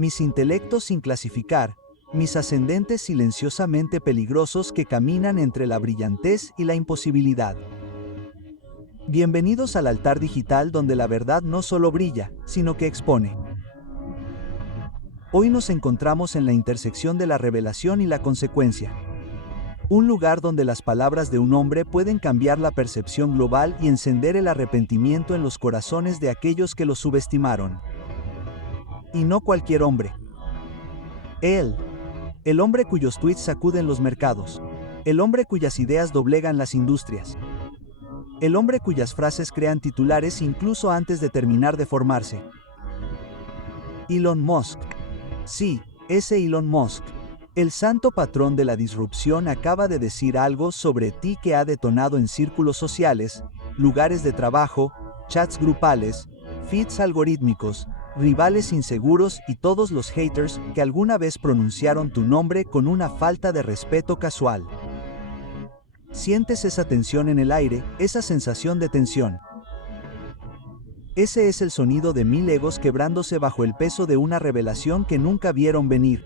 mis intelectos sin clasificar, mis ascendentes silenciosamente peligrosos que caminan entre la brillantez y la imposibilidad. Bienvenidos al altar digital donde la verdad no solo brilla, sino que expone. Hoy nos encontramos en la intersección de la revelación y la consecuencia. Un lugar donde las palabras de un hombre pueden cambiar la percepción global y encender el arrepentimiento en los corazones de aquellos que lo subestimaron. Y no cualquier hombre. Él. El hombre cuyos tweets sacuden los mercados. El hombre cuyas ideas doblegan las industrias. El hombre cuyas frases crean titulares incluso antes de terminar de formarse. Elon Musk. Sí, ese Elon Musk. El santo patrón de la disrupción acaba de decir algo sobre ti que ha detonado en círculos sociales, lugares de trabajo, chats grupales, feeds algorítmicos, rivales inseguros y todos los haters que alguna vez pronunciaron tu nombre con una falta de respeto casual. ¿Sientes esa tensión en el aire, esa sensación de tensión? Ese es el sonido de 1000 egos quebrándose bajo el peso de una revelación que nunca vieron venir.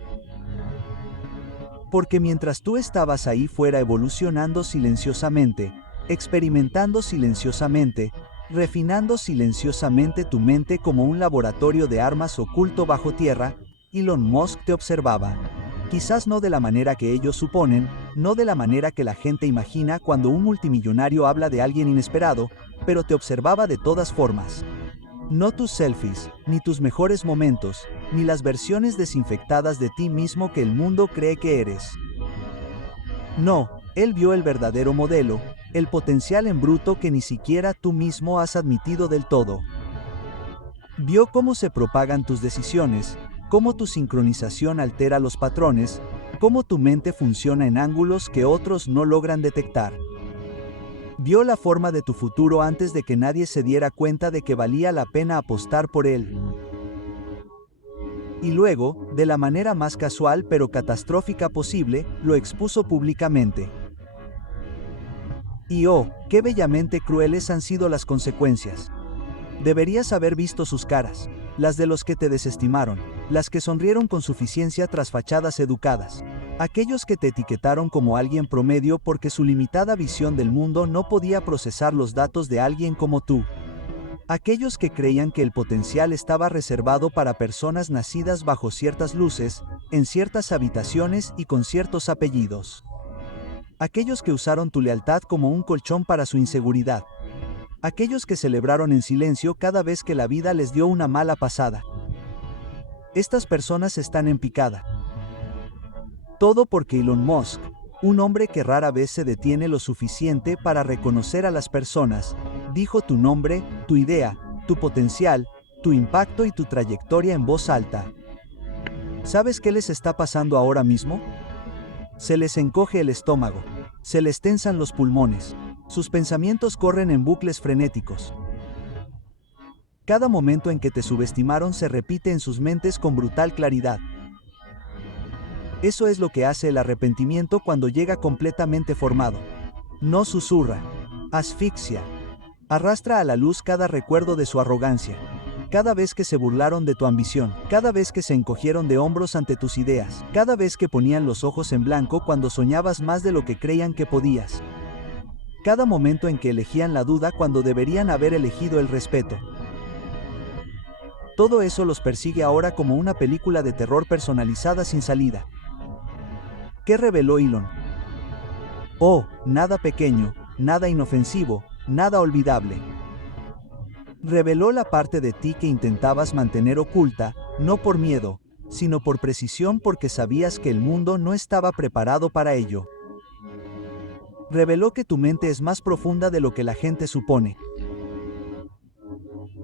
Porque mientras tú estabas ahí fuera evolucionando silenciosamente, experimentando silenciosamente, refinando silenciosamente tu mente como un laboratorio de armas oculto bajo tierra, Elon Musk te observaba. Quizás no de la manera que ellos suponen, no de la manera que la gente imagina cuando un multimillonario habla de alguien inesperado, pero te observaba de todas formas. No tus selfies, ni tus mejores momentos, ni las versiones desinfectadas de ti mismo que el mundo cree que eres. No, él vio el verdadero modelo, el potencial en bruto que ni siquiera tú mismo has admitido del todo. Vio cómo se propagan tus decisiones, cómo tu sincronización altera los patrones, cómo tu mente funciona en ángulos que otros no logran detectar. Vio la forma de tu futuro antes de que nadie se diera cuenta de que valía la pena apostar por él. Y luego, de la manera más casual pero catastrófica posible, lo expuso públicamente. Y oh, qué bellamente crueles han sido las consecuencias. Deberías haber visto sus caras, las de los que te desestimaron, las que sonrieron con suficiencia tras fachadas educadas. Aquellos que te etiquetaron como alguien promedio porque su limitada visión del mundo no podía procesar los datos de alguien como tú. Aquellos que creían que el potencial estaba reservado para personas nacidas bajo ciertas luces, en ciertas habitaciones y con ciertos apellidos. Aquellos que usaron tu lealtad como un colchón para su inseguridad. Aquellos que celebraron en silencio cada vez que la vida les dio una mala pasada. Estas personas están en picada. Todo porque Elon Musk, un hombre que rara vez se detiene lo suficiente para reconocer a las personas, dijo tu nombre, tu idea, tu potencial, tu impacto y tu trayectoria en voz alta. ¿Sabes qué les está pasando ahora mismo? Se les encoge el estómago, se les tensan los pulmones, sus pensamientos corren en bucles frenéticos. Cada momento en que te subestimaron se repite en sus mentes con brutal claridad. Eso es lo que hace el arrepentimiento cuando llega completamente formado. No susurra, asfixia. Arrastra a la luz cada recuerdo de su arrogancia. Cada vez que se burlaron de tu ambición, cada vez que se encogieron de hombros ante tus ideas, cada vez que ponían los ojos en blanco cuando soñabas más de lo que creían que podías. Cada momento en que elegían la duda cuando deberían haber elegido el respeto. Todo eso los persigue ahora como una película de terror personalizada sin salida. ¿Qué reveló Elon? Oh, nada pequeño, nada inofensivo, nada olvidable. Reveló la parte de ti que intentabas mantener oculta, no por miedo, sino por precisión porque sabías que el mundo no estaba preparado para ello. Reveló que tu mente es más profunda de lo que la gente supone.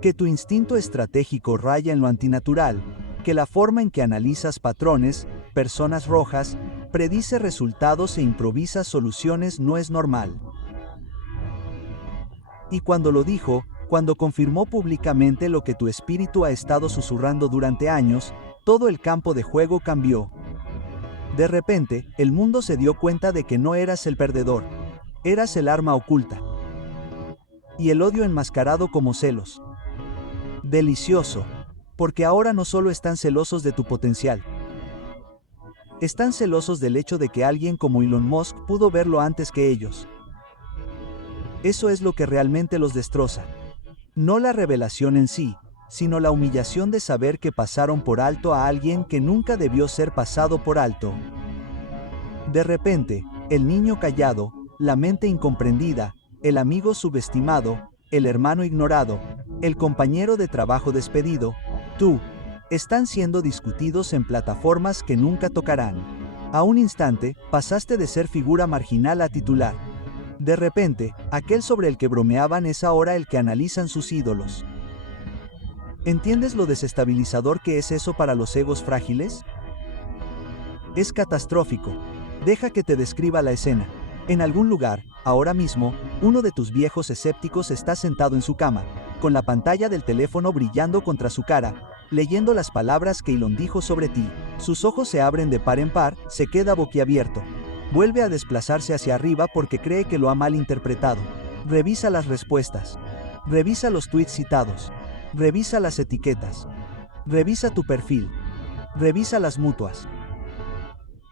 Que tu instinto estratégico raya en lo antinatural, que la forma en que analizas patrones, personas rojas, predice resultados e improvisa soluciones no es normal. Y cuando lo dijo, cuando confirmó públicamente lo que tu espíritu ha estado susurrando durante años, todo el campo de juego cambió. De repente, el mundo se dio cuenta de que no eras el perdedor, eras el arma oculta. Y el odio enmascarado como celos. Delicioso. Porque ahora no solo están celosos de tu potencial, están celosos del hecho de que alguien como Elon Musk pudo verlo antes que ellos. Eso es lo que realmente los destroza. No la revelación en sí, sino la humillación de saber que pasaron por alto a alguien que nunca debió ser pasado por alto. De repente, el niño callado, la mente incomprendida, el amigo subestimado, el hermano ignorado, el compañero de trabajo despedido, tú, están siendo discutidos en plataformas que nunca tocarán. A un instante, pasaste de ser figura marginal a titular. De repente, aquel sobre el que bromeaban es ahora el que analizan sus ídolos. ¿Entiendes lo desestabilizador que es eso para los egos frágiles? Es catastrófico. Deja que te describa la escena. En algún lugar, ahora mismo, uno de tus viejos escépticos está sentado en su cama, con la pantalla del teléfono brillando contra su cara, leyendo las palabras que Elon dijo sobre ti. Sus ojos se abren de par en par, se queda boquiabierto. Vuelve a desplazarse hacia arriba porque cree que lo ha malinterpretado. Revisa las respuestas. Revisa los tweets citados. Revisa las etiquetas. Revisa tu perfil. Revisa las mutuas.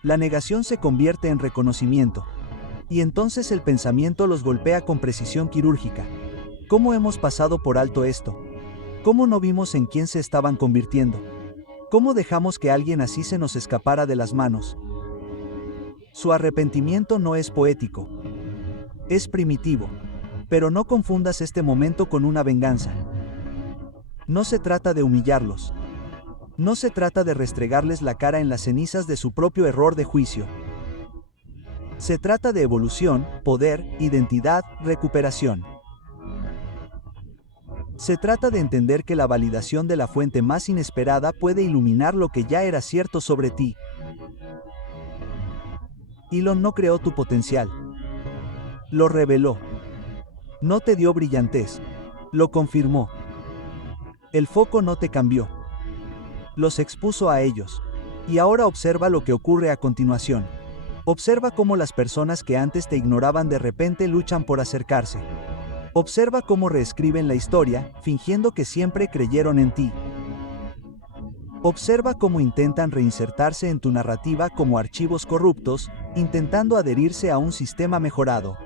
La negación se convierte en reconocimiento. Y entonces el pensamiento los golpea con precisión quirúrgica. ¿Cómo hemos pasado por alto esto? ¿Cómo no vimos en quién se estaban convirtiendo? ¿Cómo dejamos que alguien así se nos escapara de las manos? Su arrepentimiento no es poético. Es primitivo. Pero no confundas este momento con una venganza. No se trata de humillarlos. No se trata de restregarles la cara en las cenizas de su propio error de juicio. Se trata de evolución, poder, identidad, recuperación. Se trata de entender que la validación de la fuente más inesperada puede iluminar lo que ya era cierto sobre ti. Elon no creó tu potencial. Lo reveló. No te dio brillantez. Lo confirmó. El foco no te cambió. Los expuso a ellos. Y ahora observa lo que ocurre a continuación. Observa cómo las personas que antes te ignoraban de repente luchan por acercarse. Observa cómo reescriben la historia, fingiendo que siempre creyeron en ti. Observa cómo intentan reinsertarse en tu narrativa como archivos corruptos, intentando adherirse a un sistema mejorado.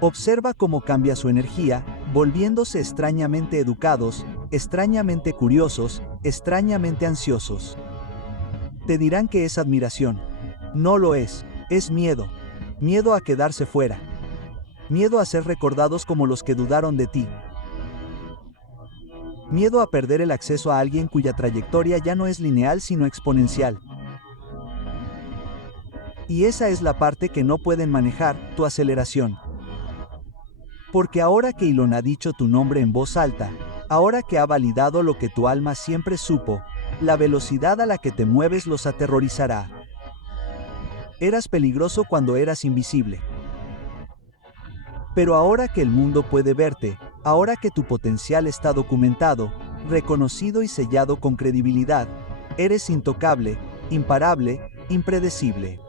Observa cómo cambia su energía, volviéndose extrañamente educados, extrañamente curiosos, extrañamente ansiosos. Te dirán que es admiración. No lo es miedo. Miedo a quedarse fuera. Miedo a ser recordados como los que dudaron de ti. Miedo a perder el acceso a alguien cuya trayectoria ya no es lineal sino exponencial. Y esa es la parte que no pueden manejar, tu aceleración. Porque ahora que Elon ha dicho tu nombre en voz alta, ahora que ha validado lo que tu alma siempre supo, la velocidad a la que te mueves los aterrorizará. Eras peligroso cuando eras invisible. Pero ahora que el mundo puede verte, ahora que tu potencial está documentado, reconocido y sellado con credibilidad, eres intocable, imparable, impredecible.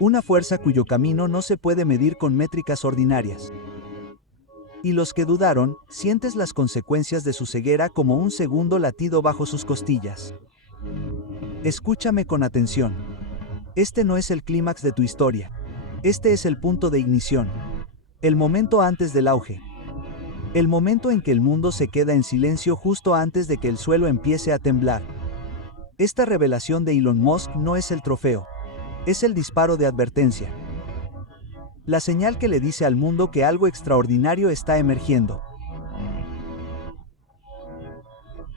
Una fuerza cuyo camino no se puede medir con métricas ordinarias. Y los que dudaron, sientes las consecuencias de su ceguera como un segundo latido bajo sus costillas. Escúchame con atención. Este no es el clímax de tu historia. Este es el punto de ignición. El momento antes del auge. El momento en que el mundo se queda en silencio justo antes de que el suelo empiece a temblar. Esta revelación de Elon Musk no es el trofeo. Es el disparo de advertencia. La señal que le dice al mundo que algo extraordinario está emergiendo.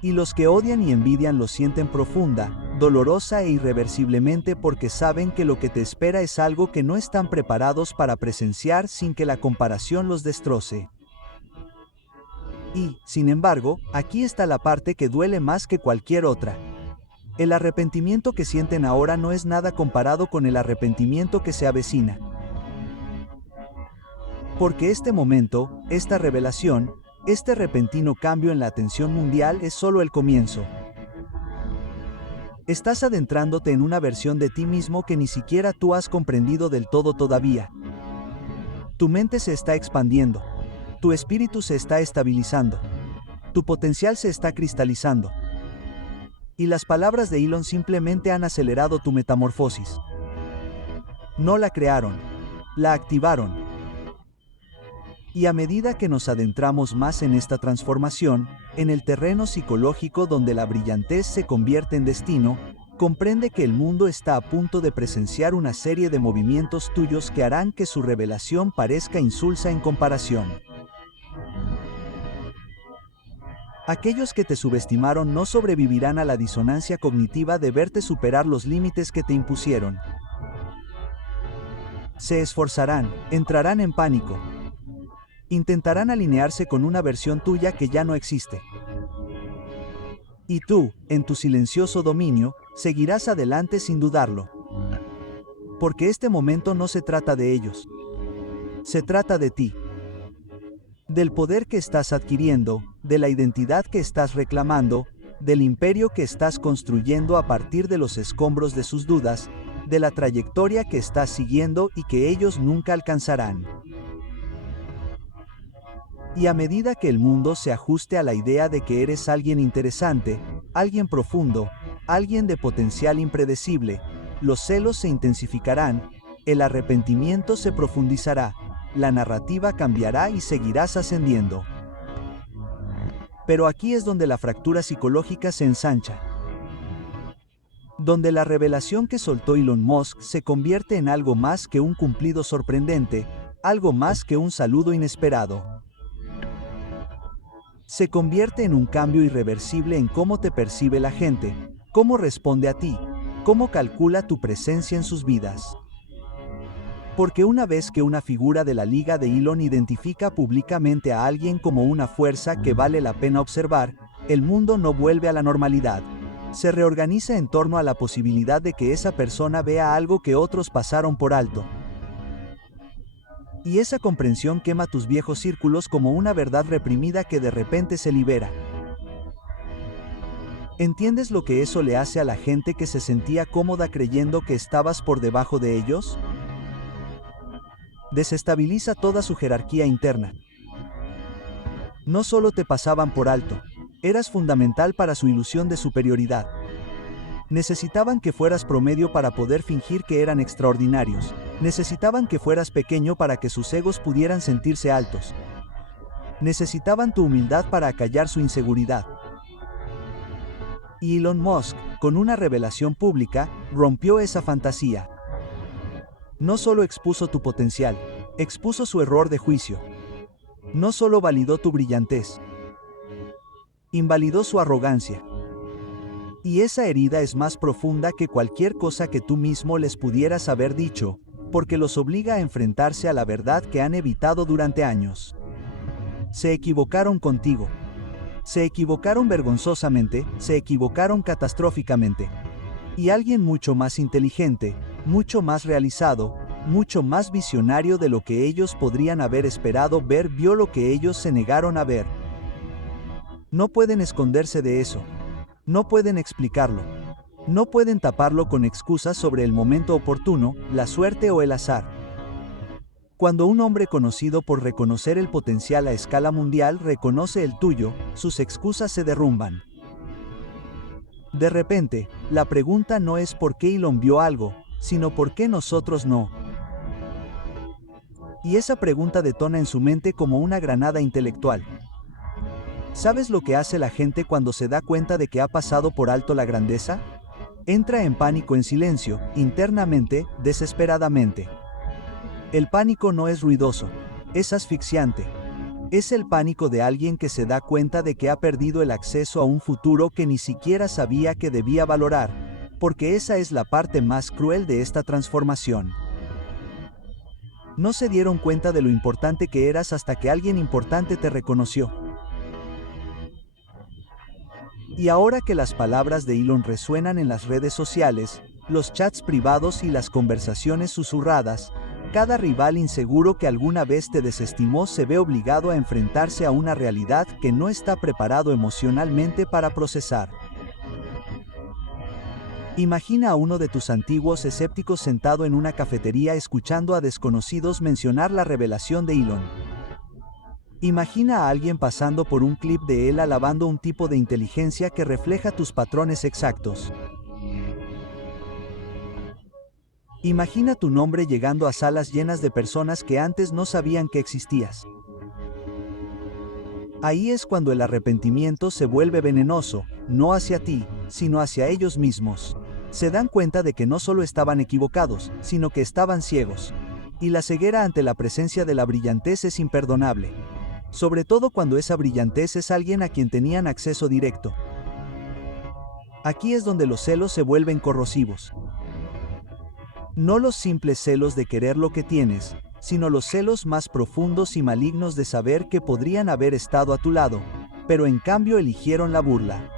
Y los que odian y envidian lo sienten profunda, dolorosa e irreversiblemente porque saben que lo que te espera es algo que no están preparados para presenciar sin que la comparación los destroce. Y, sin embargo, aquí está la parte que duele más que cualquier otra. El arrepentimiento que sienten ahora no es nada comparado con el arrepentimiento que se avecina. Porque este momento, esta revelación, este repentino cambio en la atención mundial es solo el comienzo. Estás adentrándote en una versión de ti mismo que ni siquiera tú has comprendido del todo todavía. Tu mente se está expandiendo. Tu espíritu se está estabilizando. Tu potencial se está cristalizando. Y las palabras de Elon simplemente han acelerado tu metamorfosis. No la crearon, la activaron. Y a medida que nos adentramos más en esta transformación, en el terreno psicológico donde la brillantez se convierte en destino, comprende que el mundo está a punto de presenciar una serie de movimientos tuyos que harán que su revelación parezca insulsa en comparación. Aquellos que te subestimaron no sobrevivirán a la disonancia cognitiva de verte superar los límites que te impusieron. Se esforzarán, entrarán en pánico. Intentarán alinearse con una versión tuya que ya no existe. Y tú, en tu silencioso dominio, seguirás adelante sin dudarlo. Porque este momento no se trata de ellos. Se trata de ti. Del poder que estás adquiriendo, de la identidad que estás reclamando, del imperio que estás construyendo a partir de los escombros de sus dudas, de la trayectoria que estás siguiendo y que ellos nunca alcanzarán. Y a medida que el mundo se ajuste a la idea de que eres alguien interesante, alguien profundo, alguien de potencial impredecible, los celos se intensificarán, el arrepentimiento se profundizará, la narrativa cambiará y seguirás ascendiendo. Pero aquí es donde la fractura psicológica se ensancha. Donde la revelación que soltó Elon Musk se convierte en algo más que un cumplido sorprendente, algo más que un saludo inesperado. Se convierte en un cambio irreversible en cómo te percibe la gente, cómo responde a ti, cómo calcula tu presencia en sus vidas. Porque una vez que una figura de la Liga de Elon identifica públicamente a alguien como una fuerza que vale la pena observar, el mundo no vuelve a la normalidad. Se reorganiza en torno a la posibilidad de que esa persona vea algo que otros pasaron por alto. Y esa comprensión quema tus viejos círculos como una verdad reprimida que de repente se libera. ¿Entiendes lo que eso le hace a la gente que se sentía cómoda creyendo que estabas por debajo de ellos? Desestabiliza toda su jerarquía interna. No solo te pasaban por alto, eras fundamental para su ilusión de superioridad. Necesitaban que fueras promedio para poder fingir que eran extraordinarios. Necesitaban que fueras pequeño para que sus egos pudieran sentirse altos. Necesitaban tu humildad para acallar su inseguridad. Y Elon Musk, con una revelación pública, rompió esa fantasía. No solo expuso tu potencial, expuso su error de juicio. No solo validó tu brillantez, invalidó su arrogancia. Y esa herida es más profunda que cualquier cosa que tú mismo les pudieras haber dicho, porque los obliga a enfrentarse a la verdad que han evitado durante años. Se equivocaron contigo. Se equivocaron vergonzosamente, se equivocaron catastróficamente. Y alguien mucho más inteligente, mucho más realizado, mucho más visionario de lo que ellos podrían haber esperado ver vio lo que ellos se negaron a ver. No pueden esconderse de eso. No pueden explicarlo. No pueden taparlo con excusas sobre el momento oportuno, la suerte o el azar. Cuando un hombre conocido por reconocer el potencial a escala mundial reconoce el tuyo, sus excusas se derrumban. De repente, la pregunta no es por qué Elon vio algo, sino por qué nosotros no. Y esa pregunta detona en su mente como una granada intelectual. ¿Sabes lo que hace la gente cuando se da cuenta de que ha pasado por alto la grandeza? Entra en pánico en silencio, internamente, desesperadamente. El pánico no es ruidoso, es asfixiante. Es el pánico de alguien que se da cuenta de que ha perdido el acceso a un futuro que ni siquiera sabía que debía valorar, porque esa es la parte más cruel de esta transformación. No se dieron cuenta de lo importante que eras hasta que alguien importante te reconoció. Y ahora que las palabras de Elon resuenan en las redes sociales, los chats privados y las conversaciones susurradas, cada rival inseguro que alguna vez te desestimó se ve obligado a enfrentarse a una realidad que no está preparado emocionalmente para procesar. Imagina a uno de tus antiguos escépticos sentado en una cafetería escuchando a desconocidos mencionar la revelación de Elon. Imagina a alguien pasando por un clip de él alabando un tipo de inteligencia que refleja tus patrones exactos. Imagina tu nombre llegando a salas llenas de personas que antes no sabían que existías. Ahí es cuando el arrepentimiento se vuelve venenoso, no hacia ti, sino hacia ellos mismos. Se dan cuenta de que no solo estaban equivocados, sino que estaban ciegos. Y la ceguera ante la presencia de la brillantez es imperdonable. Sobre todo cuando esa brillantez es alguien a quien tenían acceso directo. Aquí es donde los celos se vuelven corrosivos. No los simples celos de querer lo que tienes, sino los celos más profundos y malignos de saber que podrían haber estado a tu lado, pero en cambio eligieron la burla.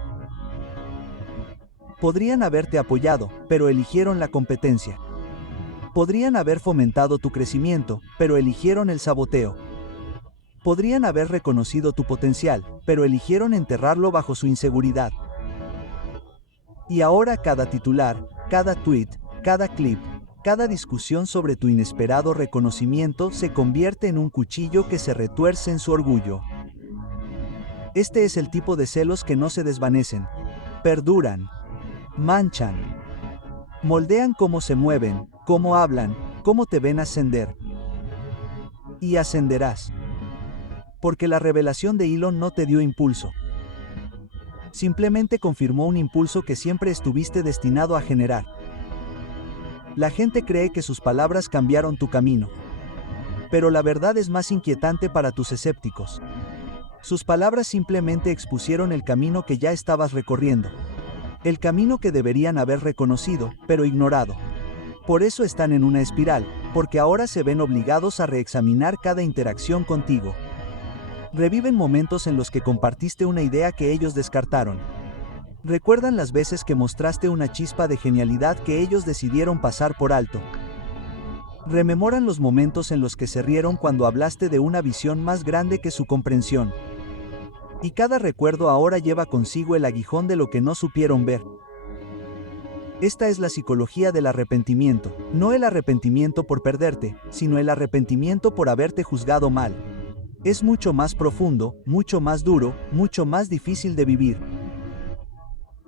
Podrían haberte apoyado, pero eligieron la competencia. Podrían haber fomentado tu crecimiento, pero eligieron el saboteo. Podrían haber reconocido tu potencial, pero eligieron enterrarlo bajo su inseguridad. Y ahora cada titular, cada tweet, cada clip, cada discusión sobre tu inesperado reconocimiento se convierte en un cuchillo que se retuerce en su orgullo. Este es el tipo de celos que no se desvanecen, perduran, manchan, moldean cómo se mueven, cómo hablan, cómo te ven ascender. Y ascenderás. Porque la revelación de Elon no te dio impulso. Simplemente confirmó un impulso que siempre estuviste destinado a generar. La gente cree que sus palabras cambiaron tu camino. Pero la verdad es más inquietante para tus escépticos. Sus palabras simplemente expusieron el camino que ya estabas recorriendo. El camino que deberían haber reconocido, pero ignorado. Por eso están en una espiral, porque ahora se ven obligados a reexaminar cada interacción contigo. Reviven momentos en los que compartiste una idea que ellos descartaron. Recuerdan las veces que mostraste una chispa de genialidad que ellos decidieron pasar por alto. Rememoran los momentos en los que se rieron cuando hablaste de una visión más grande que su comprensión. Y cada recuerdo ahora lleva consigo el aguijón de lo que no supieron ver. Esta es la psicología del arrepentimiento, no el arrepentimiento por perderte, sino el arrepentimiento por haberte juzgado mal. Es mucho más profundo, mucho más duro, mucho más difícil de vivir.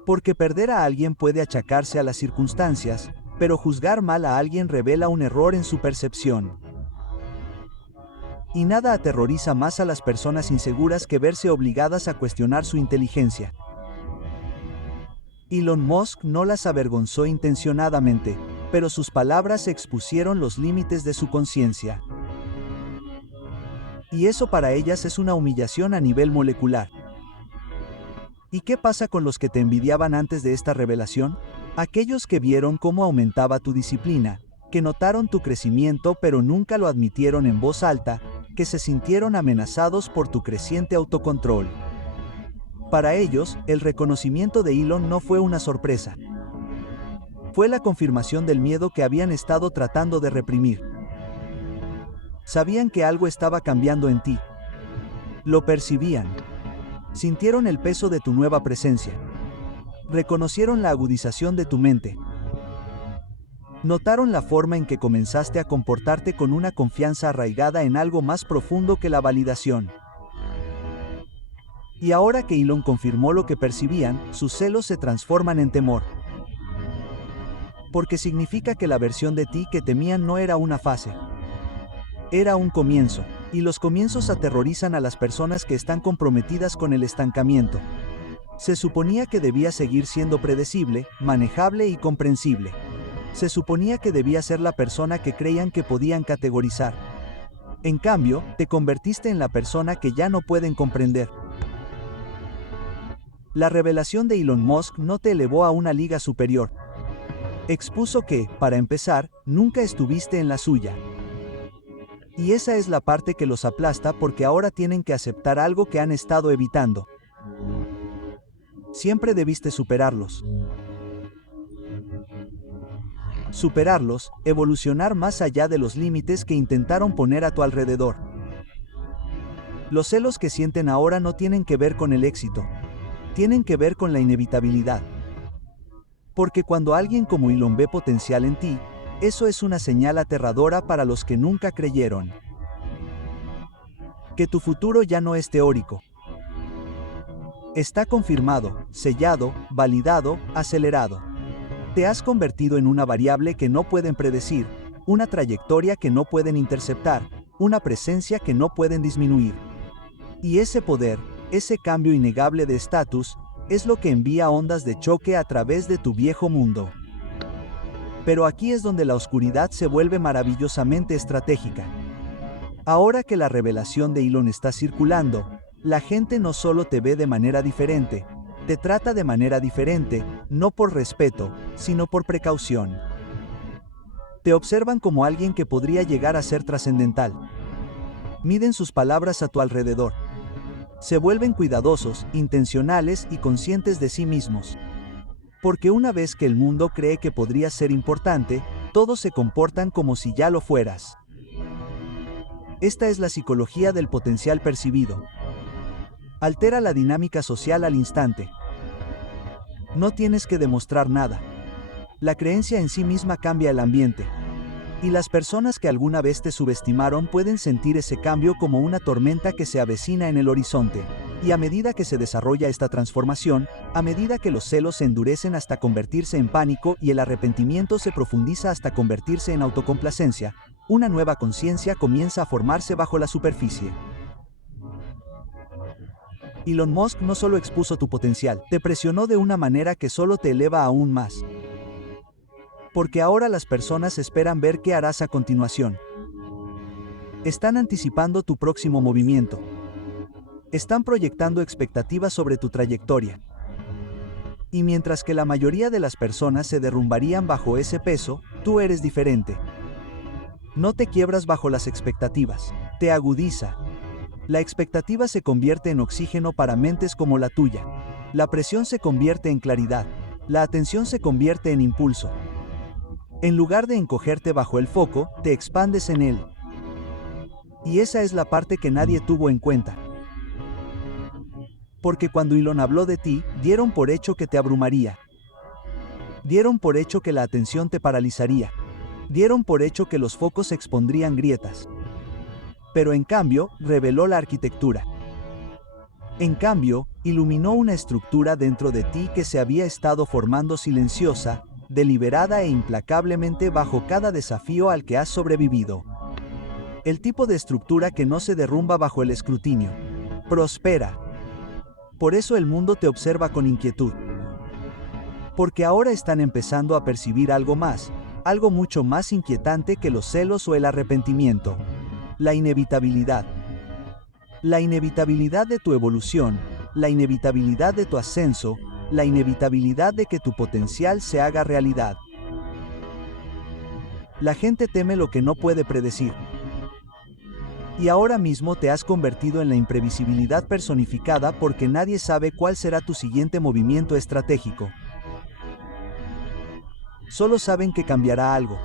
Porque perder a alguien puede achacarse a las circunstancias, pero juzgar mal a alguien revela un error en su percepción. Y nada aterroriza más a las personas inseguras que verse obligadas a cuestionar su inteligencia. Elon Musk no las avergonzó intencionadamente, pero sus palabras expusieron los límites de su conciencia. Y eso para ellas es una humillación a nivel molecular. ¿Y qué pasa con los que te envidiaban antes de esta revelación? Aquellos que vieron cómo aumentaba tu disciplina, que notaron tu crecimiento pero nunca lo admitieron en voz alta, que se sintieron amenazados por tu creciente autocontrol. Para ellos, el reconocimiento de Elon no fue una sorpresa. Fue la confirmación del miedo que habían estado tratando de reprimir. Sabían que algo estaba cambiando en ti. Lo percibían. Sintieron el peso de tu nueva presencia. Reconocieron la agudización de tu mente. Notaron la forma en que comenzaste a comportarte con una confianza arraigada en algo más profundo que la validación. Y ahora que Elon confirmó lo que percibían, sus celos se transforman en temor. Porque significa que la versión de ti que temían no era una fase. Era un comienzo, y los comienzos aterrorizan a las personas que están comprometidas con el estancamiento. Se suponía que debía seguir siendo predecible, manejable y comprensible. Se suponía que debía ser la persona que creían que podían categorizar. En cambio, te convertiste en la persona que ya no pueden comprender. La revelación de Elon Musk no te elevó a una liga superior. Expuso que, para empezar, nunca estuviste en la suya. Y esa es la parte que los aplasta porque ahora tienen que aceptar algo que han estado evitando. Siempre debiste superarlos. Superarlos, evolucionar más allá de los límites que intentaron poner a tu alrededor. Los celos que sienten ahora no tienen que ver con el éxito. Tienen que ver con la inevitabilidad. Porque cuando alguien como Elon ve potencial en ti, eso es una señal aterradora para los que nunca creyeron. Que tu futuro ya no es teórico. Está confirmado, sellado, validado, acelerado. Te has convertido en una variable que no pueden predecir, una trayectoria que no pueden interceptar, una presencia que no pueden disminuir. Y ese poder, ese cambio innegable de estatus, es lo que envía ondas de choque a través de tu viejo mundo. Pero aquí es donde la oscuridad se vuelve maravillosamente estratégica. Ahora que la revelación de Elon está circulando, la gente no solo te ve de manera diferente, te trata de manera diferente, no por respeto, sino por precaución. Te observan como alguien que podría llegar a ser trascendental. Miden sus palabras a tu alrededor. Se vuelven cuidadosos, intencionales y conscientes de sí mismos. Porque una vez que el mundo cree que podrías ser importante, todos se comportan como si ya lo fueras. Esta es la psicología del potencial percibido. Altera la dinámica social al instante. No tienes que demostrar nada. La creencia en sí misma cambia el ambiente. Y las personas que alguna vez te subestimaron pueden sentir ese cambio como una tormenta que se avecina en el horizonte. Y a medida que se desarrolla esta transformación, a medida que los celos se endurecen hasta convertirse en pánico y el arrepentimiento se profundiza hasta convertirse en autocomplacencia, una nueva conciencia comienza a formarse bajo la superficie. Elon Musk no solo expuso tu potencial, te presionó de una manera que solo te eleva aún más. Porque ahora las personas esperan ver qué harás a continuación. Están anticipando tu próximo movimiento. Están proyectando expectativas sobre tu trayectoria. Y mientras que la mayoría de las personas se derrumbarían bajo ese peso, tú eres diferente. No te quiebras bajo las expectativas, te agudiza. La expectativa se convierte en oxígeno para mentes como la tuya. La presión se convierte en claridad. La atención se convierte en impulso. En lugar de encogerte bajo el foco, te expandes en él. Y esa es la parte que nadie tuvo en cuenta. Porque cuando Elon habló de ti, dieron por hecho que te abrumaría. Dieron por hecho que la atención te paralizaría. Dieron por hecho que los focos expondrían grietas. Pero en cambio, reveló la arquitectura. En cambio, iluminó una estructura dentro de ti que se había estado formando silenciosa, deliberada e implacablemente bajo cada desafío al que has sobrevivido. El tipo de estructura que no se derrumba bajo el escrutinio. Prospera. Por eso el mundo te observa con inquietud. Porque ahora están empezando a percibir algo más, algo mucho más inquietante que los celos o el arrepentimiento. La inevitabilidad. La inevitabilidad de tu evolución, la inevitabilidad de tu ascenso, la inevitabilidad de que tu potencial se haga realidad. La gente teme lo que no puede predecir. Y ahora mismo te has convertido en la imprevisibilidad personificada porque nadie sabe cuál será tu siguiente movimiento estratégico. Solo saben que cambiará algo.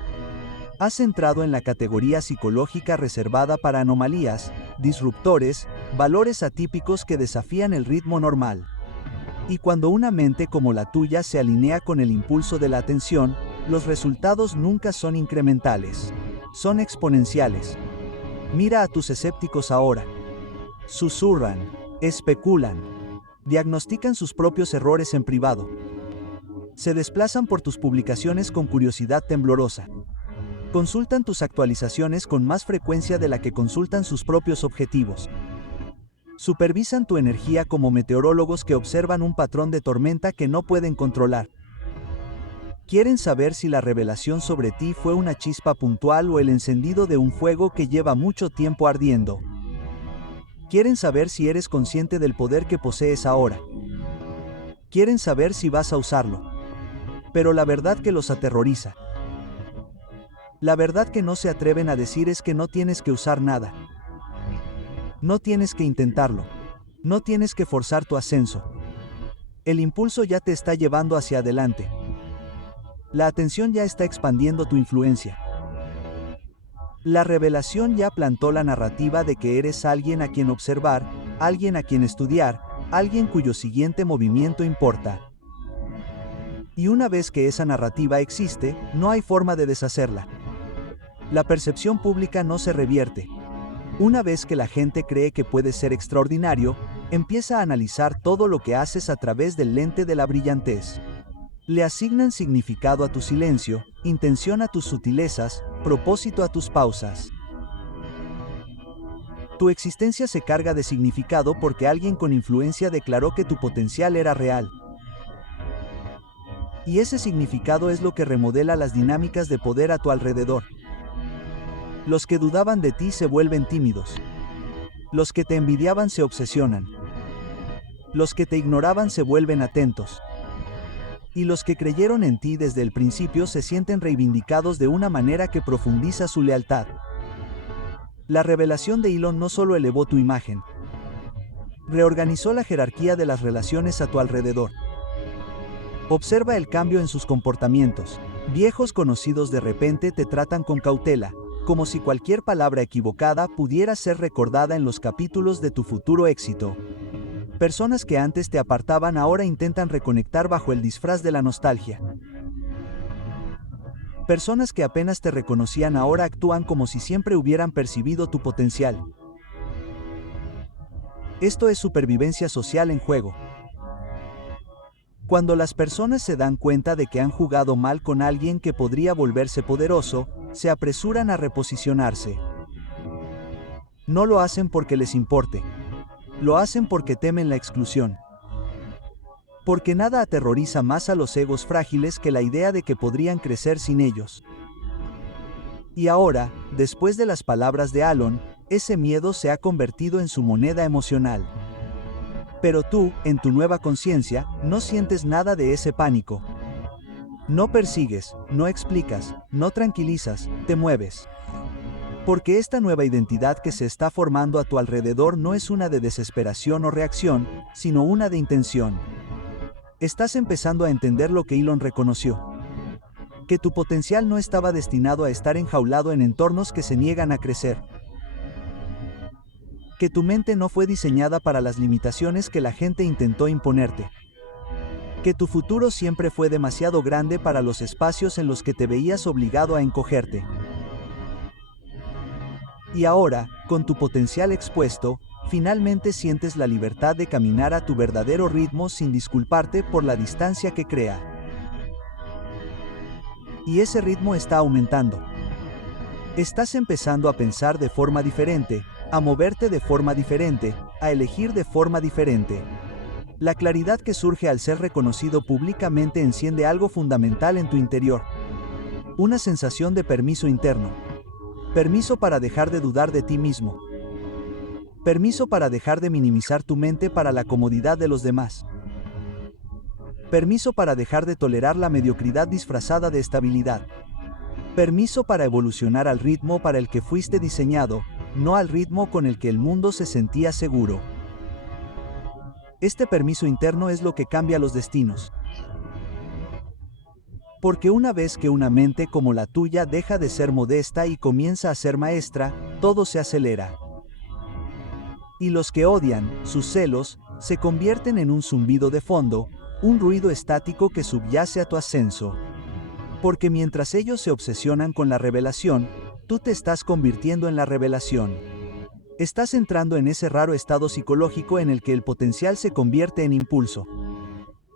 Has entrado en la categoría psicológica reservada para anomalías, disruptores, valores atípicos que desafían el ritmo normal. Y cuando una mente como la tuya se alinea con el impulso de la atención, los resultados nunca son incrementales. Son exponenciales. Mira a tus escépticos ahora. Susurran, especulan, diagnostican sus propios errores en privado. Se desplazan por tus publicaciones con curiosidad temblorosa. Consultan tus actualizaciones con más frecuencia de la que consultan sus propios objetivos. Supervisan tu energía como meteorólogos que observan un patrón de tormenta que no pueden controlar. Quieren saber si la revelación sobre ti fue una chispa puntual o el encendido de un fuego que lleva mucho tiempo ardiendo. Quieren saber si eres consciente del poder que posees ahora. Quieren saber si vas a usarlo. Pero la verdad que los aterroriza. La verdad que no se atreven a decir es que no tienes que usar nada. No tienes que intentarlo. No tienes que forzar tu ascenso. El impulso ya te está llevando hacia adelante. La atención ya está expandiendo tu influencia. La revelación ya plantó la narrativa de que eres alguien a quien observar, alguien a quien estudiar, alguien cuyo siguiente movimiento importa. Y una vez que esa narrativa existe, no hay forma de deshacerla. La percepción pública no se revierte. Una vez que la gente cree que puedes ser extraordinario, empieza a analizar todo lo que haces a través del lente de la brillantez. Le asignan significado a tu silencio, intención a tus sutilezas, propósito a tus pausas. Tu existencia se carga de significado porque alguien con influencia declaró que tu potencial era real. Y ese significado es lo que remodela las dinámicas de poder a tu alrededor. Los que dudaban de ti se vuelven tímidos. Los que te envidiaban se obsesionan. Los que te ignoraban se vuelven atentos. Y los que creyeron en ti desde el principio se sienten reivindicados de una manera que profundiza su lealtad. La revelación de Elon no solo elevó tu imagen, reorganizó la jerarquía de las relaciones a tu alrededor. Observa el cambio en sus comportamientos. Viejos conocidos de repente te tratan con cautela, como si cualquier palabra equivocada pudiera ser recordada en los capítulos de tu futuro éxito. Personas que antes te apartaban ahora intentan reconectar bajo el disfraz de la nostalgia. Personas que apenas te reconocían ahora actúan como si siempre hubieran percibido tu potencial. Esto es supervivencia social en juego. Cuando las personas se dan cuenta de que han jugado mal con alguien que podría volverse poderoso, se apresuran a reposicionarse. No lo hacen porque les importe. Lo hacen porque temen la exclusión. Porque nada aterroriza más a los egos frágiles que la idea de que podrían crecer sin ellos. Y ahora, después de las palabras de Elon, ese miedo se ha convertido en su moneda emocional. Pero tú, en tu nueva conciencia, no sientes nada de ese pánico. No persigues, no explicas, no tranquilizas, te mueves. Porque esta nueva identidad que se está formando a tu alrededor no es una de desesperación o reacción, sino una de intención. Estás empezando a entender lo que Elon reconoció. Que tu potencial no estaba destinado a estar enjaulado en entornos que se niegan a crecer. Que tu mente no fue diseñada para las limitaciones que la gente intentó imponerte. Que tu futuro siempre fue demasiado grande para los espacios en los que te veías obligado a encogerte. Y ahora, con tu potencial expuesto, finalmente sientes la libertad de caminar a tu verdadero ritmo sin disculparte por la distancia que crea. Y ese ritmo está aumentando. Estás empezando a pensar de forma diferente, a moverte de forma diferente, a elegir de forma diferente. La claridad que surge al ser reconocido públicamente enciende algo fundamental en tu interior. Una sensación de permiso interno. Permiso para dejar de dudar de ti mismo. Permiso para dejar de minimizar tu mente para la comodidad de los demás. Permiso para dejar de tolerar la mediocridad disfrazada de estabilidad. Permiso para evolucionar al ritmo para el que fuiste diseñado, no al ritmo con el que el mundo se sentía seguro. Este permiso interno es lo que cambia los destinos. Porque una vez que una mente como la tuya deja de ser modesta y comienza a ser maestra, todo se acelera. Y los que odian, sus celos, se convierten en un zumbido de fondo, un ruido estático que subyace a tu ascenso. Porque mientras ellos se obsesionan con la revelación, tú te estás convirtiendo en la revelación. Estás entrando en ese raro estado psicológico en el que el potencial se convierte en impulso.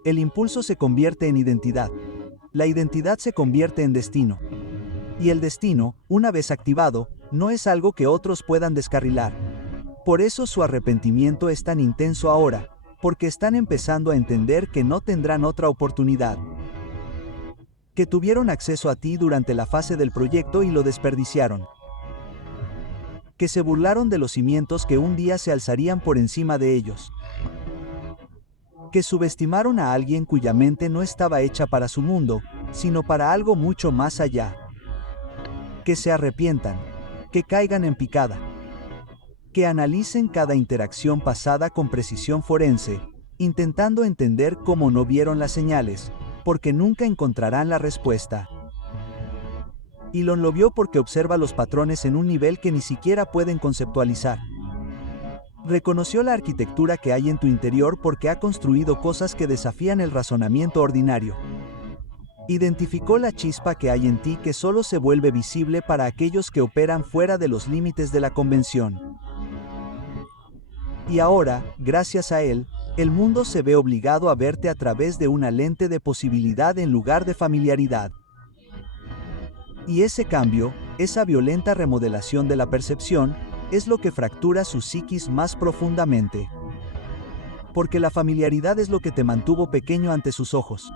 El impulso se convierte en identidad. La identidad se convierte en destino. Y el destino, una vez activado, no es algo que otros puedan descarrilar. Por eso su arrepentimiento es tan intenso ahora, porque están empezando a entender que no tendrán otra oportunidad. Que tuvieron acceso a ti durante la fase del proyecto y lo desperdiciaron. Que se burlaron de los cimientos que un día se alzarían por encima de ellos. Que subestimaron a alguien cuya mente no estaba hecha para su mundo, sino para algo mucho más allá. Que se arrepientan, que caigan en picada. Que analicen cada interacción pasada con precisión forense, intentando entender cómo no vieron las señales, porque nunca encontrarán la respuesta. Elon lo vio porque observa los patrones en un nivel que ni siquiera pueden conceptualizar. Reconoció la arquitectura que hay en tu interior porque ha construido cosas que desafían el razonamiento ordinario. Identificó la chispa que hay en ti que solo se vuelve visible para aquellos que operan fuera de los límites de la convención. Y ahora, gracias a él, el mundo se ve obligado a verte a través de una lente de posibilidad en lugar de familiaridad. Y ese cambio, esa violenta remodelación de la percepción, es lo que fractura su psiquis más profundamente. Porque la familiaridad es lo que te mantuvo pequeño ante sus ojos.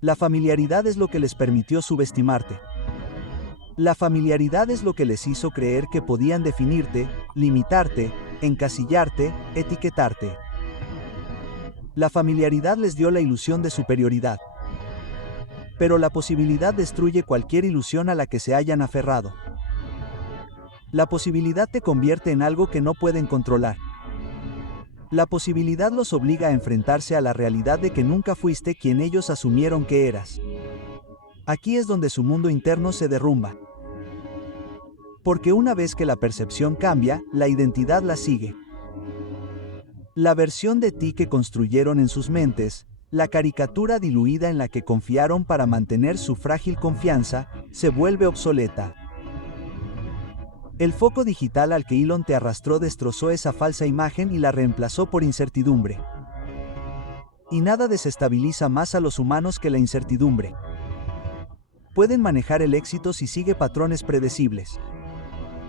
La familiaridad es lo que les permitió subestimarte. La familiaridad es lo que les hizo creer que podían definirte, limitarte, encasillarte, etiquetarte. La familiaridad les dio la ilusión de superioridad. Pero la posibilidad destruye cualquier ilusión a la que se hayan aferrado. La posibilidad te convierte en algo que no pueden controlar. La posibilidad los obliga a enfrentarse a la realidad de que nunca fuiste quien ellos asumieron que eras. Aquí es donde su mundo interno se derrumba. Porque una vez que la percepción cambia, la identidad la sigue. La versión de ti que construyeron en sus mentes, la caricatura diluida en la que confiaron para mantener su frágil confianza, se vuelve obsoleta. El foco digital al que Elon te arrastró destrozó esa falsa imagen y la reemplazó por incertidumbre. Y nada desestabiliza más a los humanos que la incertidumbre. Pueden manejar el éxito si sigue patrones predecibles.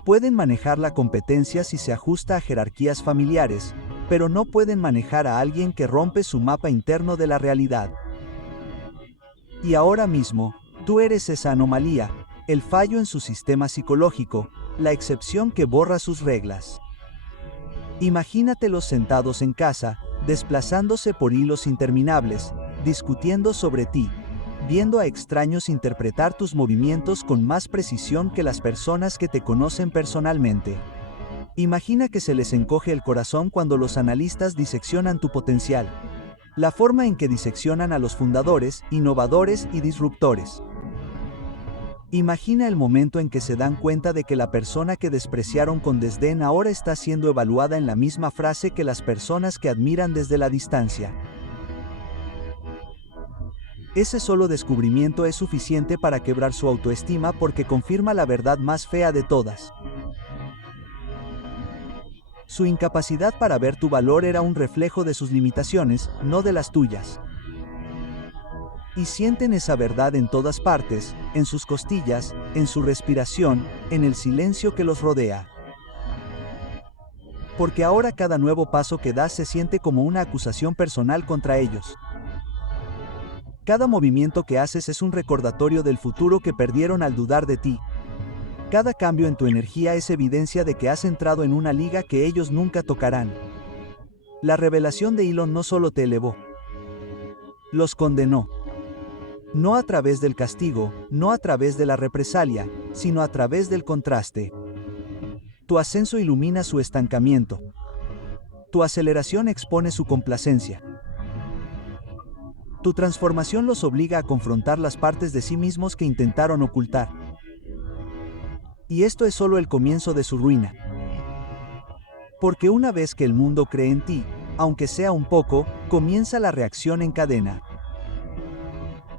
Pueden manejar la competencia si se ajusta a jerarquías familiares, pero no pueden manejar a alguien que rompe su mapa interno de la realidad. Y ahora mismo, tú eres esa anomalía, el fallo en su sistema psicológico, la excepción que borra sus reglas. Imagínatelos sentados en casa, desplazándose por hilos interminables, discutiendo sobre ti, viendo a extraños interpretar tus movimientos con más precisión que las personas que te conocen personalmente. Imagina que se les encoge el corazón cuando los analistas diseccionan tu potencial. La forma en que diseccionan a los fundadores, innovadores y disruptores. Imagina el momento en que se dan cuenta de que la persona que despreciaron con desdén ahora está siendo evaluada en la misma frase que las personas que admiran desde la distancia. Ese solo descubrimiento es suficiente para quebrar su autoestima porque confirma la verdad más fea de todas. Su incapacidad para ver tu valor era un reflejo de sus limitaciones, no de las tuyas. Y sienten esa verdad en todas partes, en sus costillas, en su respiración, en el silencio que los rodea. Porque ahora cada nuevo paso que das se siente como una acusación personal contra ellos. Cada movimiento que haces es un recordatorio del futuro que perdieron al dudar de ti. Cada cambio en tu energía es evidencia de que has entrado en una liga que ellos nunca tocarán. La revelación de Elon no solo te elevó, los condenó. No a través del castigo, no a través de la represalia, sino a través del contraste. Tu ascenso ilumina su estancamiento. Tu aceleración expone su complacencia. Tu transformación los obliga a confrontar las partes de sí mismos que intentaron ocultar. Y esto es solo el comienzo de su ruina. Porque una vez que el mundo cree en ti, aunque sea un poco, comienza la reacción en cadena.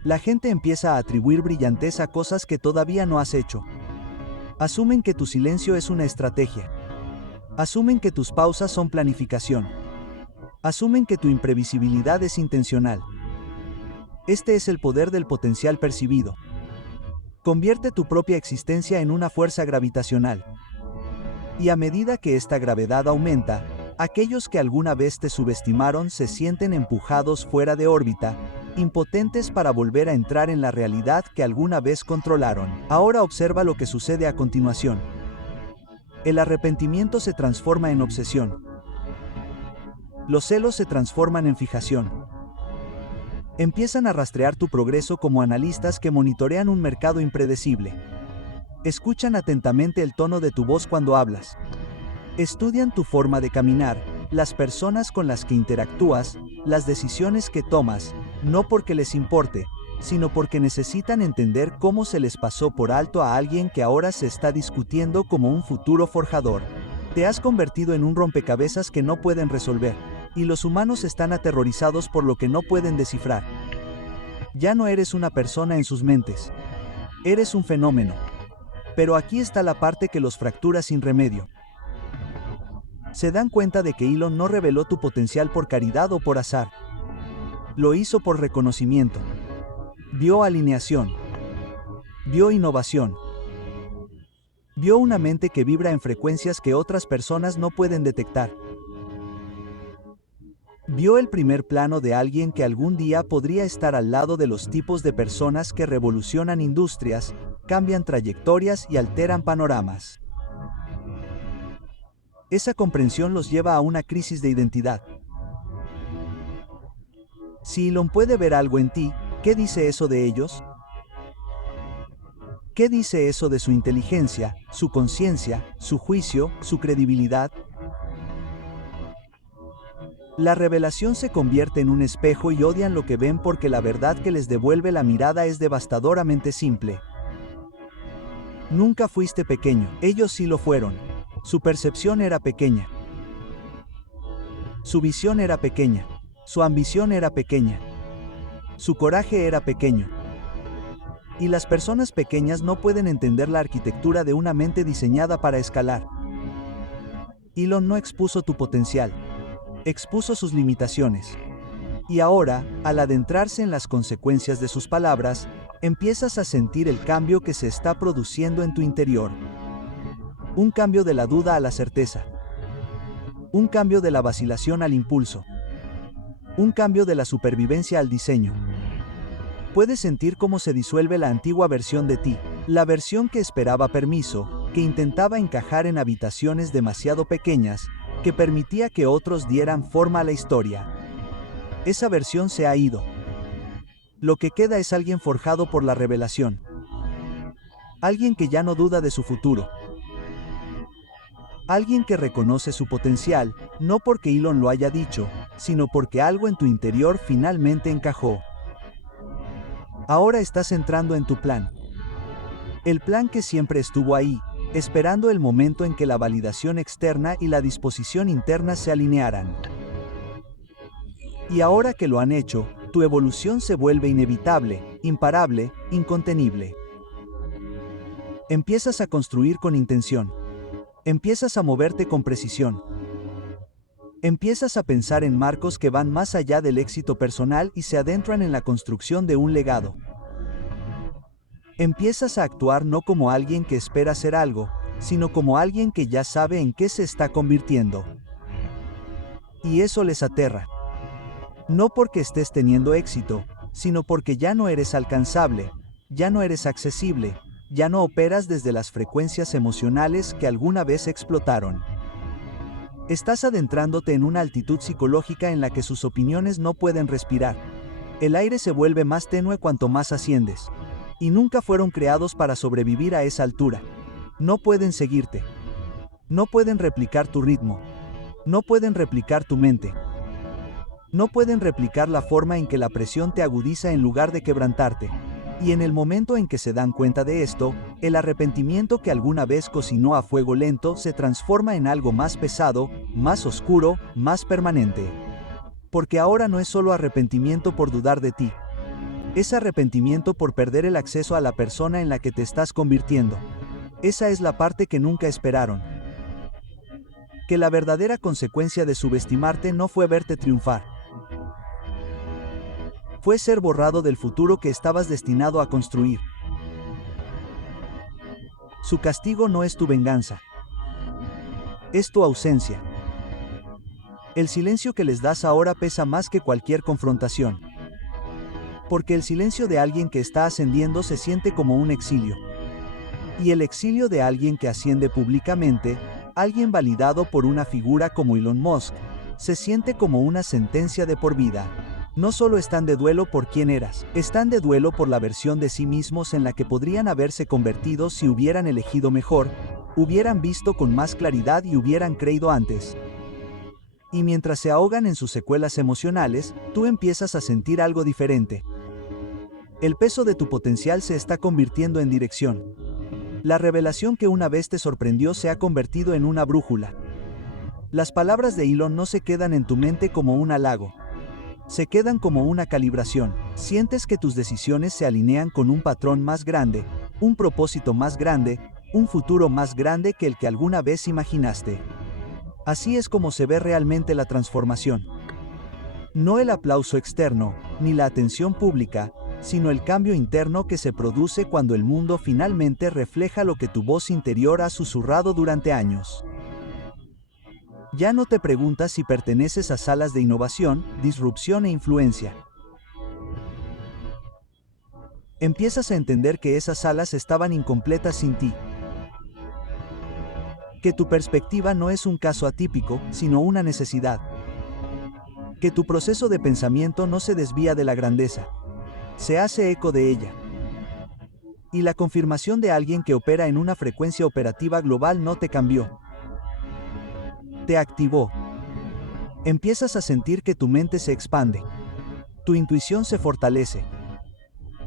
La gente empieza a atribuir brillantez a cosas que todavía no has hecho. Asumen que tu silencio es una estrategia. Asumen que tus pausas son planificación. Asumen que tu imprevisibilidad es intencional. Este es el poder del potencial percibido. Convierte tu propia existencia en una fuerza gravitacional. Y a medida que esta gravedad aumenta, aquellos que alguna vez te subestimaron se sienten empujados fuera de órbita, impotentes para volver a entrar en la realidad que alguna vez controlaron. Ahora observa lo que sucede a continuación. El arrepentimiento se transforma en obsesión. Los celos se transforman en fijación. Empiezan a rastrear tu progreso como analistas que monitorean un mercado impredecible. Escuchan atentamente el tono de tu voz cuando hablas. Estudian tu forma de caminar, las personas con las que interactúas, las decisiones que tomas, no porque les importe, sino porque necesitan entender cómo se les pasó por alto a alguien que ahora se está discutiendo como un futuro forjador. Te has convertido en un rompecabezas que no pueden resolver. Y los humanos están aterrorizados por lo que no pueden descifrar. Ya no eres una persona en sus mentes. Eres un fenómeno. Pero aquí está la parte que los fractura sin remedio. Se dan cuenta de que Elon no reveló tu potencial por caridad o por azar. Lo hizo por reconocimiento. Vio alineación. Vio innovación. Vio una mente que vibra en frecuencias que otras personas no pueden detectar. Vio el primer plano de alguien que algún día podría estar al lado de los tipos de personas que revolucionan industrias, cambian trayectorias y alteran panoramas. Esa comprensión los lleva a una crisis de identidad. Si Elon puede ver algo en ti, ¿qué dice eso de ellos? ¿Qué dice eso de su inteligencia, su conciencia, su juicio, su credibilidad? La revelación se convierte en un espejo y odian lo que ven porque la verdad que les devuelve la mirada es devastadoramente simple. Nunca fuiste pequeño, ellos sí lo fueron. Su percepción era pequeña. Su visión era pequeña. Su ambición era pequeña. Su coraje era pequeño. Y las personas pequeñas no pueden entender la arquitectura de una mente diseñada para escalar. Elon no expuso tu potencial. Expuso sus limitaciones. Y ahora, al adentrarse en las consecuencias de sus palabras, empiezas a sentir el cambio que se está produciendo en tu interior. Un cambio de la duda a la certeza. Un cambio de la vacilación al impulso. Un cambio de la supervivencia al diseño. Puedes sentir cómo se disuelve la antigua versión de ti, la versión que esperaba permiso, que intentaba encajar en habitaciones demasiado pequeñas, que permitía que otros dieran forma a la historia. Esa versión se ha ido. Lo que queda es alguien forjado por la revelación. Alguien que ya no duda de su futuro. Alguien que reconoce su potencial, no porque Elon lo haya dicho, sino porque algo en tu interior finalmente encajó. Ahora estás entrando en tu plan. El plan que siempre estuvo ahí, esperando el momento en que la validación externa y la disposición interna se alinearan. Y ahora que lo han hecho, tu evolución se vuelve inevitable, imparable, incontenible. Empiezas a construir con intención. Empiezas a moverte con precisión. Empiezas a pensar en marcos que van más allá del éxito personal y se adentran en la construcción de un legado. Empiezas a actuar no como alguien que espera ser algo, sino como alguien que ya sabe en qué se está convirtiendo. Y eso les aterra. No porque estés teniendo éxito, sino porque ya no eres alcanzable, ya no eres accesible, ya no operas desde las frecuencias emocionales que alguna vez explotaron. Estás adentrándote en una altitud psicológica en la que sus opiniones no pueden respirar. El aire se vuelve más tenue cuanto más asciendes. Y nunca fueron creados para sobrevivir a esa altura. No pueden seguirte. No pueden replicar tu ritmo. No pueden replicar tu mente. No pueden replicar la forma en que la presión te agudiza en lugar de quebrantarte. Y en el momento en que se dan cuenta de esto, el arrepentimiento que alguna vez cocinó a fuego lento se transforma en algo más pesado, más oscuro, más permanente. Porque ahora no es solo arrepentimiento por dudar de ti. Es arrepentimiento por perder el acceso a la persona en la que te estás convirtiendo. Esa es la parte que nunca esperaron. Que la verdadera consecuencia de subestimarte no fue verte triunfar. Fue ser borrado del futuro que estabas destinado a construir. Su castigo no es tu venganza. Es tu ausencia. El silencio que les das ahora pesa más que cualquier confrontación. Porque el silencio de alguien que está ascendiendo se siente como un exilio. Y el exilio de alguien que asciende públicamente, alguien validado por una figura como Elon Musk, se siente como una sentencia de por vida. No solo están de duelo por quién eras, están de duelo por la versión de sí mismos en la que podrían haberse convertido si hubieran elegido mejor, hubieran visto con más claridad y hubieran creído antes. Y mientras se ahogan en sus secuelas emocionales, tú empiezas a sentir algo diferente. El peso de tu potencial se está convirtiendo en dirección. La revelación que una vez te sorprendió se ha convertido en una brújula. Las palabras de Elon no se quedan en tu mente como un halago. Se quedan como una calibración. Sientes que tus decisiones se alinean con un patrón más grande, un propósito más grande, un futuro más grande que el que alguna vez imaginaste. Así es como se ve realmente la transformación. No el aplauso externo, ni la atención pública, sino el cambio interno que se produce cuando el mundo finalmente refleja lo que tu voz interior ha susurrado durante años. Ya no te preguntas si perteneces a salas de innovación, disrupción e influencia. Empiezas a entender que esas salas estaban incompletas sin ti. Que tu perspectiva no es un caso atípico, sino una necesidad. Que tu proceso de pensamiento no se desvía de la grandeza. Se hace eco de ella. Y la confirmación de alguien que opera en una frecuencia operativa global no te cambió. Te activó. Empiezas a sentir que tu mente se expande. Tu intuición se fortalece.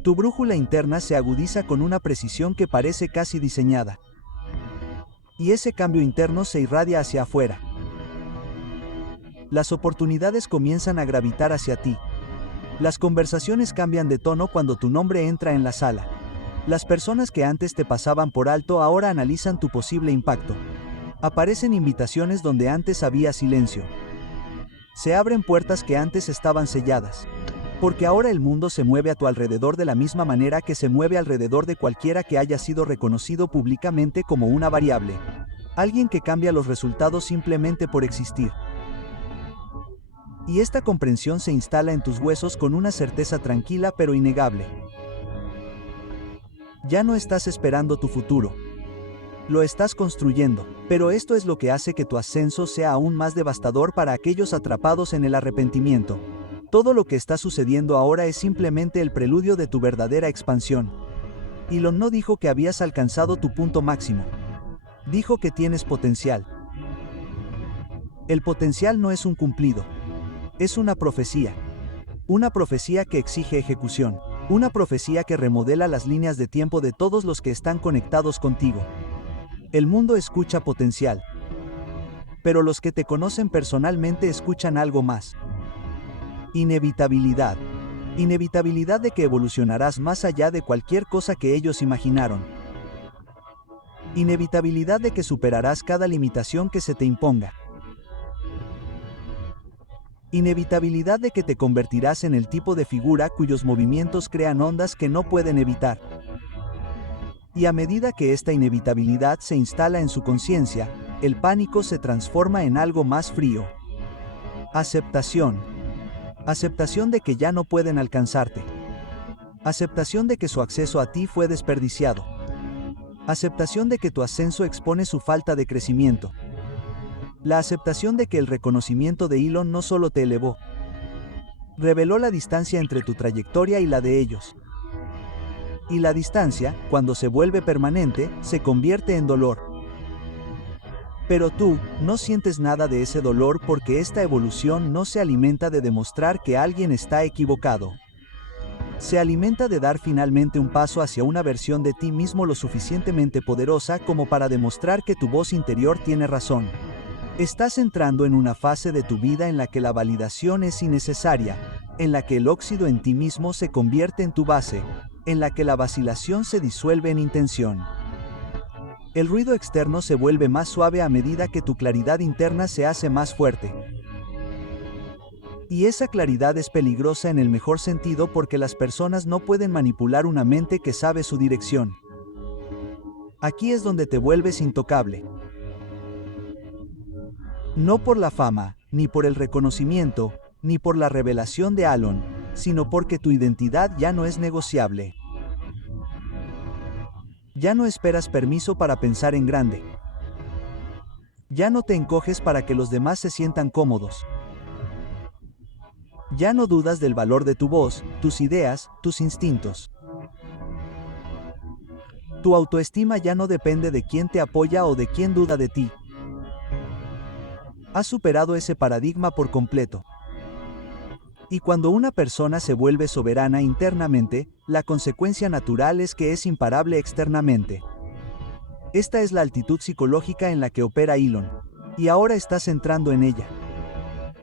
Tu brújula interna se agudiza con una precisión que parece casi diseñada. Y ese cambio interno se irradia hacia afuera. Las oportunidades comienzan a gravitar hacia ti. Las conversaciones cambian de tono cuando tu nombre entra en la sala. Las personas que antes te pasaban por alto ahora analizan tu posible impacto. Aparecen invitaciones donde antes había silencio. Se abren puertas que antes estaban selladas. Porque ahora el mundo se mueve a tu alrededor de la misma manera que se mueve alrededor de cualquiera que haya sido reconocido públicamente como una variable. Alguien que cambia los resultados simplemente por existir. Y esta comprensión se instala en tus huesos con una certeza tranquila pero innegable. Ya no estás esperando tu futuro. Lo estás construyendo, pero esto es lo que hace que tu ascenso sea aún más devastador para aquellos atrapados en el arrepentimiento. Todo lo que está sucediendo ahora es simplemente el preludio de tu verdadera expansión. Elon no dijo que habías alcanzado tu punto máximo. Dijo que tienes potencial. El potencial no es un cumplido. Es una profecía. Una profecía que exige ejecución. Una profecía que remodela las líneas de tiempo de todos los que están conectados contigo. El mundo escucha potencial. Pero los que te conocen personalmente escuchan algo más. Inevitabilidad. Inevitabilidad de que evolucionarás más allá de cualquier cosa que ellos imaginaron. Inevitabilidad de que superarás cada limitación que se te imponga. Inevitabilidad de que te convertirás en el tipo de figura cuyos movimientos crean ondas que no pueden evitar. Y a medida que esta inevitabilidad se instala en su conciencia, el pánico se transforma en algo más frío. Aceptación. Aceptación de que ya no pueden alcanzarte. Aceptación de que su acceso a ti fue desperdiciado. Aceptación de que tu ascenso expone su falta de crecimiento. La aceptación de que el reconocimiento de Elon no solo te elevó, reveló la distancia entre tu trayectoria y la de ellos. Y la distancia, cuando se vuelve permanente, se convierte en dolor. Pero tú, no sientes nada de ese dolor porque esta evolución no se alimenta de demostrar que alguien está equivocado. Se alimenta de dar finalmente un paso hacia una versión de ti mismo lo suficientemente poderosa como para demostrar que tu voz interior tiene razón. Estás entrando en una fase de tu vida en la que la validación es innecesaria, en la que el óxido en ti mismo se convierte en tu base, en la que la vacilación se disuelve en intención. El ruido externo se vuelve más suave a medida que tu claridad interna se hace más fuerte. Y esa claridad es peligrosa en el mejor sentido porque las personas no pueden manipular una mente que sabe su dirección. Aquí es donde te vuelves intocable. No por la fama, ni por el reconocimiento, ni por la revelación de Elon, sino porque tu identidad ya no es negociable. Ya no esperas permiso para pensar en grande. Ya no te encoges para que los demás se sientan cómodos. Ya no dudas del valor de tu voz, tus ideas, tus instintos. Tu autoestima ya no depende de quién te apoya o de quién duda de ti. Has superado ese paradigma por completo. Y cuando una persona se vuelve soberana internamente, la consecuencia natural es que es imparable externamente. Esta es la altitud psicológica en la que opera Elon. Y ahora estás entrando en ella.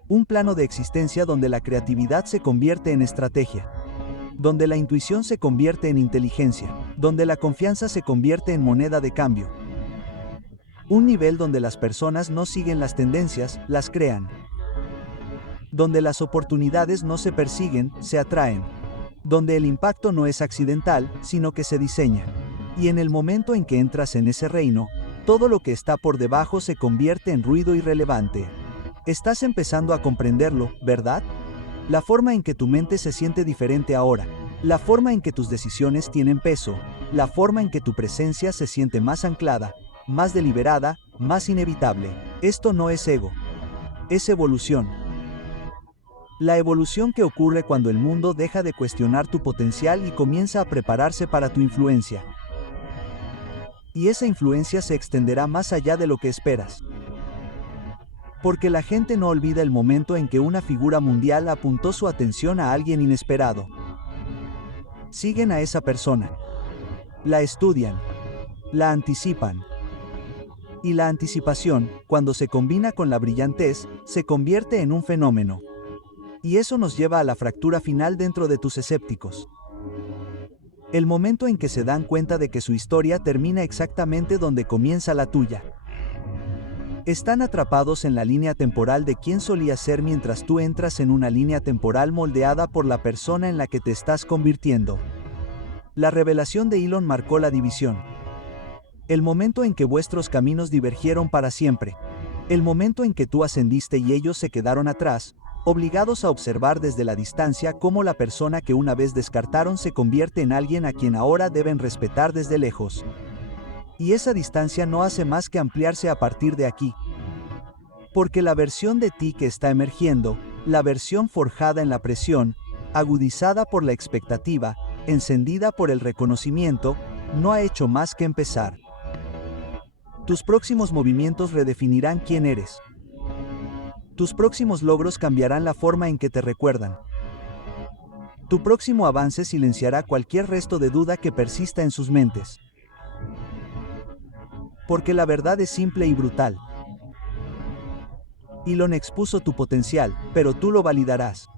Un plano de existencia donde la creatividad se convierte en estrategia. Donde la intuición se convierte en inteligencia. Donde la confianza se convierte en moneda de cambio. Un nivel donde las personas no siguen las tendencias, las crean. Donde las oportunidades no se persiguen, se atraen. Donde el impacto no es accidental, sino que se diseña. Y en el momento en que entras en ese reino, todo lo que está por debajo se convierte en ruido irrelevante. Estás empezando a comprenderlo, ¿verdad? La forma en que tu mente se siente diferente ahora, la forma en que tus decisiones tienen peso, la forma en que tu presencia se siente más anclada, más deliberada, más inevitable. Esto no es ego. Es evolución. La evolución que ocurre cuando el mundo deja de cuestionar tu potencial y comienza a prepararse para tu influencia. Y esa influencia se extenderá más allá de lo que esperas. Porque la gente no olvida el momento en que una figura mundial apuntó su atención a alguien inesperado. Siguen a esa persona. La estudian. La anticipan. Y la anticipación, cuando se combina con la brillantez, se convierte en un fenómeno. Y eso nos lleva a la fractura final dentro de tus escépticos. El momento en que se dan cuenta de que su historia termina exactamente donde comienza la tuya. Están atrapados en la línea temporal de quién solías ser mientras tú entras en una línea temporal moldeada por la persona en la que te estás convirtiendo. La revelación de Elon marcó la división. El momento en que vuestros caminos divergieron para siempre. El momento en que tú ascendiste y ellos se quedaron atrás, obligados a observar desde la distancia cómo la persona que una vez descartaron se convierte en alguien a quien ahora deben respetar desde lejos. Y esa distancia no hace más que ampliarse a partir de aquí. Porque la versión de ti que está emergiendo, la versión forjada en la presión, agudizada por la expectativa, encendida por el reconocimiento, no ha hecho más que empezar. Tus próximos movimientos redefinirán quién eres. Tus próximos logros cambiarán la forma en que te recuerdan. Tu próximo avance silenciará cualquier resto de duda que persista en sus mentes. Porque la verdad es simple y brutal. Elon expuso tu potencial, pero tú lo validarás.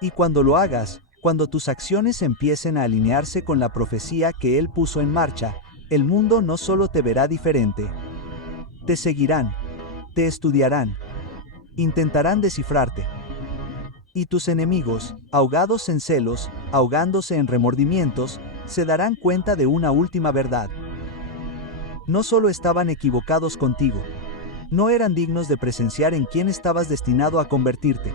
Y cuando lo hagas, cuando tus acciones empiecen a alinearse con la profecía que él puso en marcha, el mundo no solo te verá diferente. Te seguirán. Te estudiarán. Intentarán descifrarte. Y tus enemigos, ahogados en celos, ahogándose en remordimientos, se darán cuenta de una última verdad. No solo estaban equivocados contigo. No eran dignos de presenciar en quién estabas destinado a convertirte.